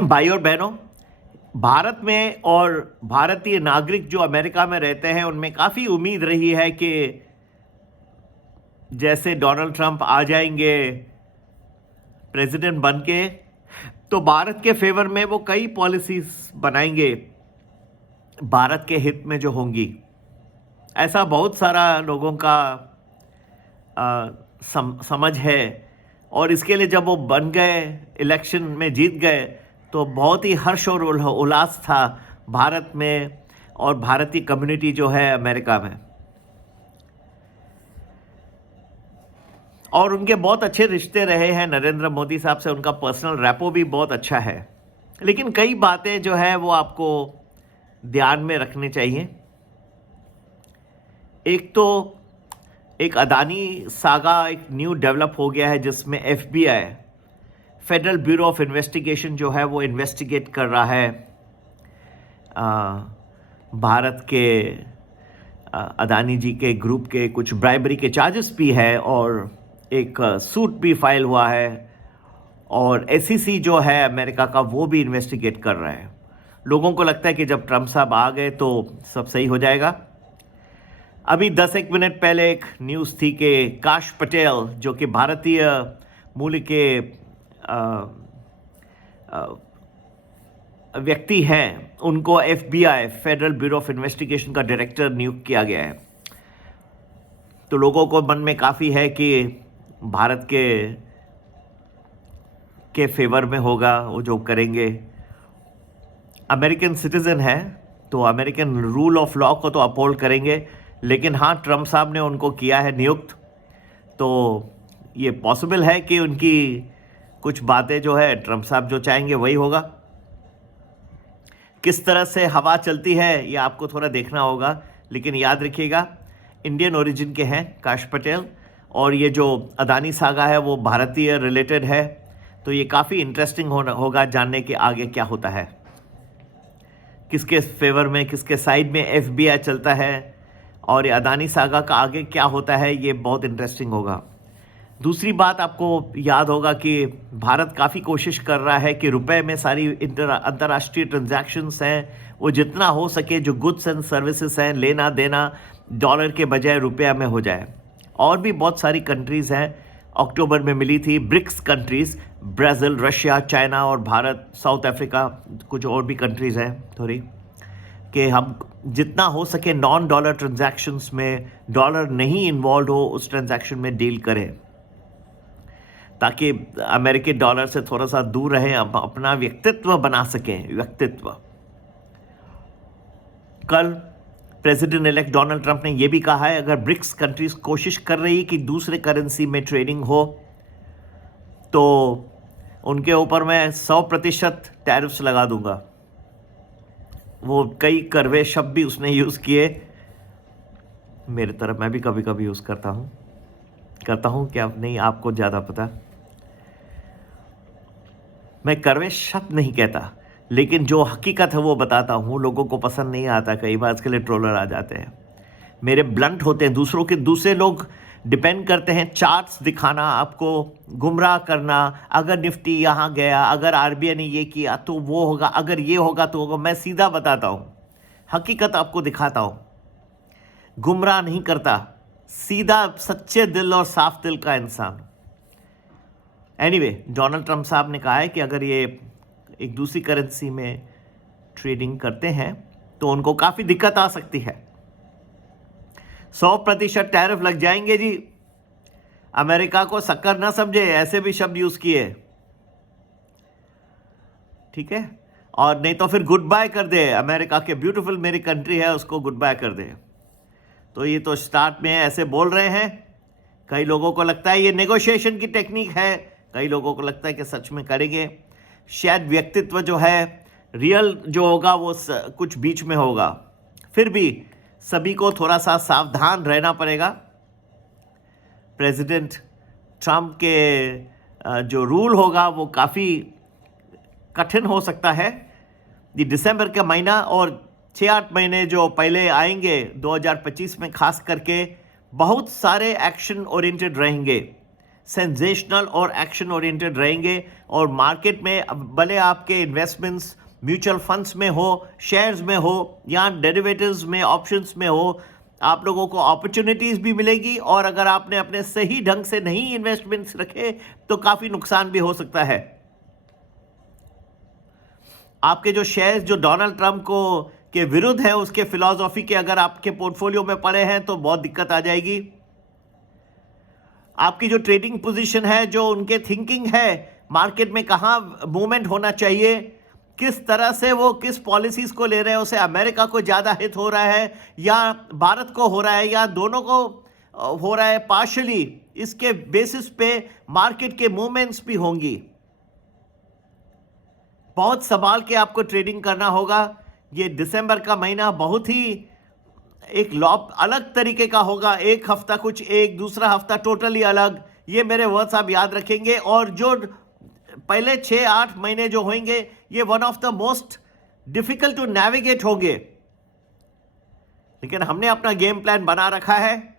भाई और बहनों, भारत में और भारतीय नागरिक जो अमेरिका में रहते हैं उनमें काफ़ी उम्मीद रही है कि जैसे डोनाल्ड ट्रंप आ जाएंगे प्रेसिडेंट बन के, तो भारत के फेवर में वो कई पॉलिसीज बनाएंगे भारत के हित में जो होंगी। ऐसा बहुत सारा लोगों का समझ है। और इसके लिए जब वो बन गए, इलेक्शन में जीत गए, तो बहुत ही हर्ष और उल्लास था भारत में और भारतीय कम्युनिटी जो है अमेरिका में। और उनके बहुत अच्छे रिश्ते रहे हैं नरेंद्र मोदी साहब से, उनका पर्सनल रैपो भी बहुत अच्छा है। लेकिन कई बातें जो है वो आपको ध्यान में रखनी चाहिए। एक तो एक अदानी सागा एक न्यू डेवलप हो गया है, जिसमें FBI, federal bureau of investigation जो है वो इन्वेस्टिगेट कर रहा है भारत के अदानी जी के ग्रुप के कुछ ब्राइबरी के चार्जेस भी है, और एक सूट भी फाइल हुआ है, और SEC जो है अमेरिका का वो भी इन्वेस्टिगेट कर रहा है। लोगों को लगता है कि जब ट्रंप साहब आ गए तो सब सही हो जाएगा। अभी 10-1 मिनट पहले एक न्यूज़ थी कि काश पटेल जो कि भारतीय मूल के व्यक्ति हैं, उनको FBI, federal bureau of investigation का डायरेक्टर नियुक्त किया गया है। तो लोगों को मन में काफ़ी है कि भारत के फेवर में होगा वो जो करेंगे। अमेरिकन सिटीज़न है तो अमेरिकन रूल ऑफ लॉ को तो अपहोल्ड करेंगे, लेकिन हाँ, ट्रंप साहब ने उनको किया है नियुक्त, तो ये पॉसिबल है कि उनकी कुछ बातें जो है ट्रंप साहब जो चाहेंगे वही होगा। किस तरह से हवा चलती है ये आपको थोड़ा देखना होगा, लेकिन याद रखिएगा इंडियन ओरिजिन के हैं काश पटेल, और ये जो अदानी सागा है वो भारतीय रिलेटेड है। तो ये काफ़ी इंटरेस्टिंग होगा जानने के आगे क्या होता है, किसके फेवर में, किसके साइड में FBI चलता है, और ये अदानी सागा का आगे क्या होता है, ये बहुत इंटरेस्टिंग होगा। दूसरी बात आपको याद होगा कि भारत काफ़ी कोशिश कर रहा है कि रुपए में सारी अंतर्राष्ट्रीय ट्रांजैक्शंस हैं वो जितना हो सके, जो गुड्स एंड सर्विसेज हैं, लेना देना डॉलर के बजाय रुपया में हो जाए। और भी बहुत सारी कंट्रीज़ हैं, अक्टूबर में मिली थी BRICS countries, Brazil, Russia, China और भारत, साउथ अफ्रीका, कुछ और भी कंट्रीज़ हैं थोड़ी, कि हम जितना हो सके नॉन डॉलर ट्रांजैक्शंस में डॉलर नहीं इन्वॉल्व हो उस ट्रांजैक्शन में डील करें, ताकि अमेरिकी डॉलर से थोड़ा सा दूर रहें, अपना व्यक्तित्व बना सकें। व्यक्तित्व। कल प्रेसिडेंट इलेक्ट डोनाल्ड ट्रंप ने यह भी कहा है, अगर ब्रिक्स कंट्रीज कोशिश कर रही कि दूसरे करेंसी में ट्रेडिंग हो तो उनके ऊपर मैं 100% टैरिफ्स लगा दूंगा। वो कई कड़वे शब्द भी उसने यूज़ किए। मेरे तरफ मैं भी कभी कभी यूज़ करता हूँ क्या नहीं, आपको ज़्यादा पता। मैं कड़वे शब्द नहीं कहता, लेकिन जो हकीकत है वो बताता हूँ। लोगों को पसंद नहीं आता, कई बार इसके लिए ट्रोलर आ जाते हैं। मेरे ब्लंट होते हैं, दूसरे लोग डिपेंड करते हैं चार्ट्स दिखाना, आपको गुमराह करना। अगर निफ्टी यहाँ गया, अगर RBI ने ये किया तो वो होगा, अगर ये होगा तो होगा। मैं सीधा बताता हूँ, हकीकत आपको दिखाता हूँ, गुमराह नहीं करता, सीधा सच्चे दिल और साफ दिल का इंसान। एनीवे, डोनाल्ड ट्रंप साहब ने कहा है कि अगर ये एक दूसरी करेंसी में ट्रेडिंग करते हैं तो उनको काफ़ी दिक्कत आ सकती है। 100% टैरिफ लग जाएंगे जी। अमेरिका को शक्कर ना समझे, ऐसे भी शब्द यूज़ किए, ठीक है। और नहीं तो फिर गुड बाय कर दे, अमेरिका के ब्यूटीफुल मेरी कंट्री है उसको गुड बाय कर दे। तो ये तो स्टार्ट में ऐसे बोल रहे हैं। कई लोगों को लगता है ये नेगोशिएशन की टेक्निक है, कई लोगों को लगता है कि सच में करेंगे। शायद व्यक्तित्व जो है, रियल जो होगा वो कुछ बीच में होगा। फिर भी सभी को थोड़ा सा सावधान रहना पड़ेगा। प्रेसिडेंट ट्रंप के जो रूल होगा वो काफ़ी कठिन हो सकता है। ये दिसंबर का महीना और 6-8 महीने जो पहले आएंगे 2025 में, खास करके बहुत सारे एक्शन ओरिएंटेड रहेंगे। सेंसेशनल और एक्शन ओरिएंटेड रहेंगे। और मार्केट में भले आपके इन्वेस्टमेंट्स म्यूचुअल फंड्स में हो, शेयर्स में हो या डेरिवेटिव्स में, ऑप्शंस में हो, आप लोगों को अपॉर्चुनिटीज़ भी मिलेगी। और अगर आपने अपने सही ढंग से नहीं इन्वेस्टमेंट्स रखे तो काफ़ी नुकसान भी हो सकता है। आपके जो शेयर्स जो डोनाल्ड ट्रंप को के विरुद्ध है, उसके फिलॉसफी के अगर आपके पोर्टफोलियो में पड़े हैं तो बहुत दिक्कत आ जाएगी। आपकी जो ट्रेडिंग पोजीशन है, जो उनके थिंकिंग है मार्केट में कहाँ मूवमेंट होना चाहिए, किस तरह से वो किस पॉलिसीज़ को ले रहे हैं, उसे अमेरिका को ज़्यादा हित हो रहा है या भारत को हो रहा है या दोनों को हो रहा है पार्शली, इसके बेसिस पे मार्केट के मूवमेंट्स भी होंगी। बहुत संभाल के आपको ट्रेडिंग करना होगा। ये दिसंबर का महीना बहुत ही एक लॉप अलग तरीके का होगा। एक हफ्ता कुछ एक, दूसरा हफ्ता टोटली अलग। ये मेरे वर्ड्स आप याद रखेंगे। और जो पहले 6-8 महीने जो होंगे, ये one of the most difficult to navigate होंगे। लेकिन हमने अपना गेम प्लान बना रखा है।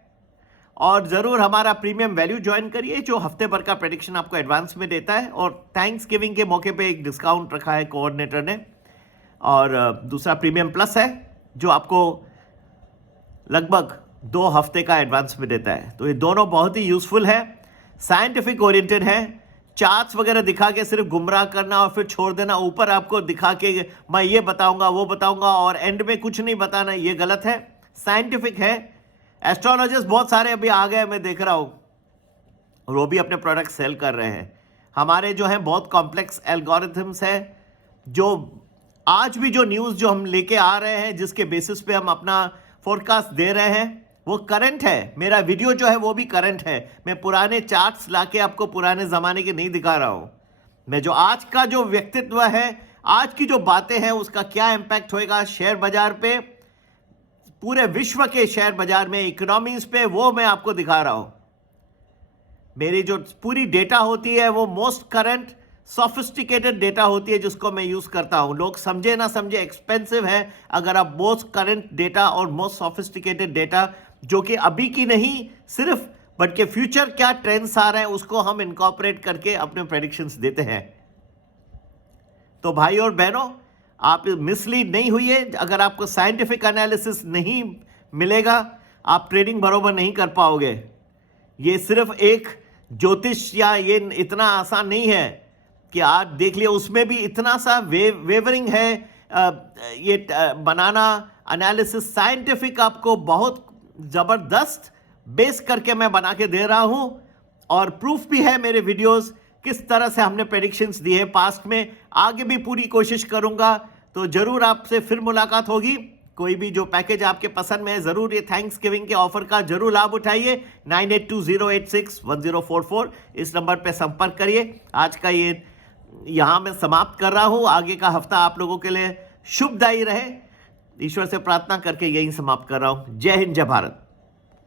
और ज़रूर हमारा प्रीमियम वैल्यू ज्वाइन करिए, जो हफ्ते भर का प्रेडिक्शन आपको एडवांस में देता है। और थैंक्स गिविंग के मौके पे एक डिस्काउंट रखा है कोऑर्डिनेटर ने। और दूसरा प्रीमियम प्लस है, जो आपको लगभग 2 हफ्ते का एडवांस में देता है। तो ये दोनों बहुत ही यूज़फुल है, साइंटिफिक ओरिएंटेड है। चार्ट्स वगैरह दिखा के सिर्फ गुमराह करना और फिर छोड़ देना, ऊपर आपको दिखा के मैं ये बताऊंगा वो बताऊंगा और एंड में कुछ नहीं बताना, ये गलत है। साइंटिफिक है। एस्ट्रोलॉजर्स बहुत सारे अभी आ गए, मैं देख रहा हूँ, और वो भी अपने प्रोडक्ट सेल कर रहे हैं। हमारे जो हैं बहुत कॉम्प्लेक्स एल्गोरिथम्स है, जो आज भी जो न्यूज़ जो हम लेके आ रहे हैं, जिसके बेसिस पे हम अपना फोरकास्ट दे रहे हैं, वो करंट है। मेरा वीडियो जो है वो भी करंट है। मैं पुराने चार्ट्स लाके आपको पुराने ज़माने के नहीं दिखा रहा हूँ। मैं जो आज का जो व्यक्तित्व है, आज की जो बातें हैं, उसका क्या इम्पैक्ट होएगा शेयर बाजार पे, पूरे विश्व के शेयर बाजार में, इकोनॉमीज पे, वो मैं आपको दिखा रहा हूँ। मेरी जो पूरी डेटा होती है वो मोस्ट करंट सोफिस्टिकेटेड डेटा होती है, जिसको मैं यूज़ करता हूँ। लोग समझे ना समझे, एक्सपेंसिव है अगर आप मोस्ट करंट डेटा और मोस्ट सोफिस्टिकेटेड डेटा, जो कि अभी की नहीं सिर्फ, बट के फ्यूचर क्या ट्रेंड्स आ रहे हैं, उसको हम इनकॉर्पोरेट करके अपने प्रेडिक्शंस देते हैं। तो भाई और बहनों, आप मिसलीड नहीं हुई। अगर आपको साइंटिफिक एनालिसिस नहीं मिलेगा, आप ट्रेडिंग बरोबर नहीं कर पाओगे। ये सिर्फ एक ज्योतिष या ये इतना आसान नहीं है कि आज देख लिया, उसमें भी इतना सा वेवरिंग है। ये बनाना एनालिसिस साइंटिफिक आपको बहुत ज़बरदस्त बेस करके मैं बना के दे रहा हूँ। और प्रूफ भी है मेरे वीडियोस, किस तरह से हमने प्रेडिक्शंस दिए हैं पास्ट में। आगे भी पूरी कोशिश करूंगा। तो ज़रूर आपसे फिर मुलाकात होगी। कोई भी जो पैकेज आपके पसंद में है, ज़रूर ये थैंक्स गिविंग के ऑफर का जरूर लाभ उठाइए। 9820861044 इस नंबर पे संपर्क करिए। आज का ये यहाँ मैं समाप्त कर रहा हूँ। आगे का हफ्ता आप लोगों के लिए शुभदायी रहे, ईश्वर से प्रार्थना करके यही समाप्त कर रहा हूँ। जय हिंद, जय भारत।